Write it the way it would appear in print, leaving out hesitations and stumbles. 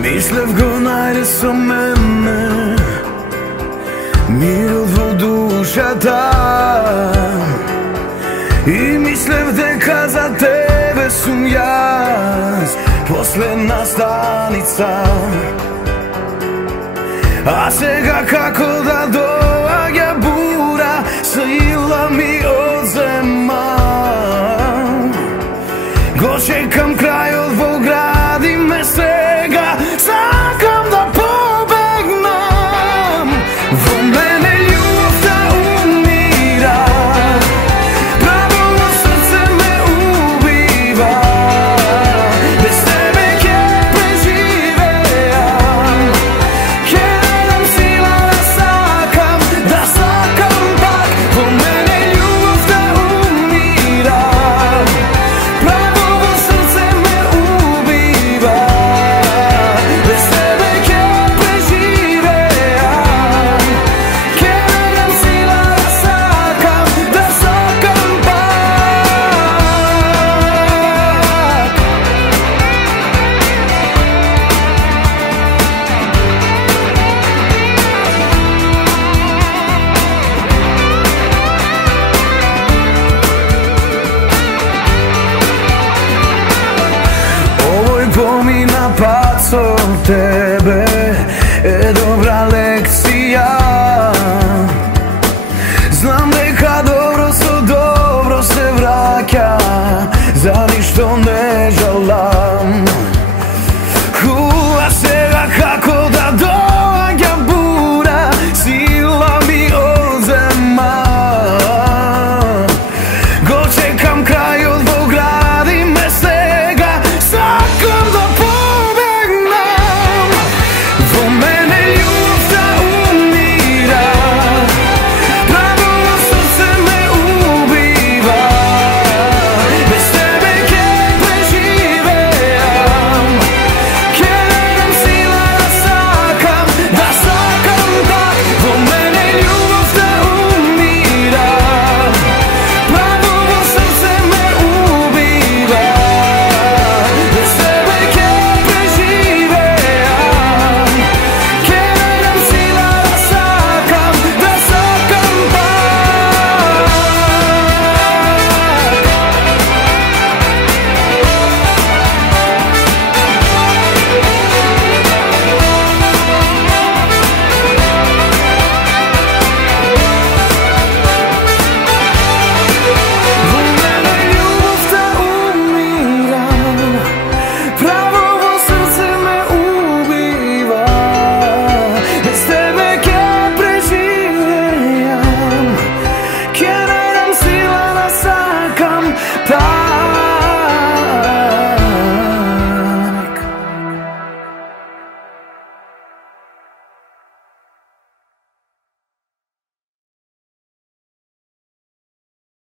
Мислев го најде со мене, мирот во душата, и мислев дека за тебе сум јас последна станица. А сега како да доаѓа бура, сила ми одзема. Го чекам крајот во гради ме сега, сакам да побегнам. Во мене љубовта умира, право во срце ме убива. Без тебе ќе преживеам, ќе дадам сила да сакам пак. Во мене љубовта умира, право во срце ме убива. Без тебе ќе преживеам, ќе дадам сила да сакам пак. Овој помина пат со тебе е добра лекција. Знам дека добро со добро се враќа, за ништо не жалам.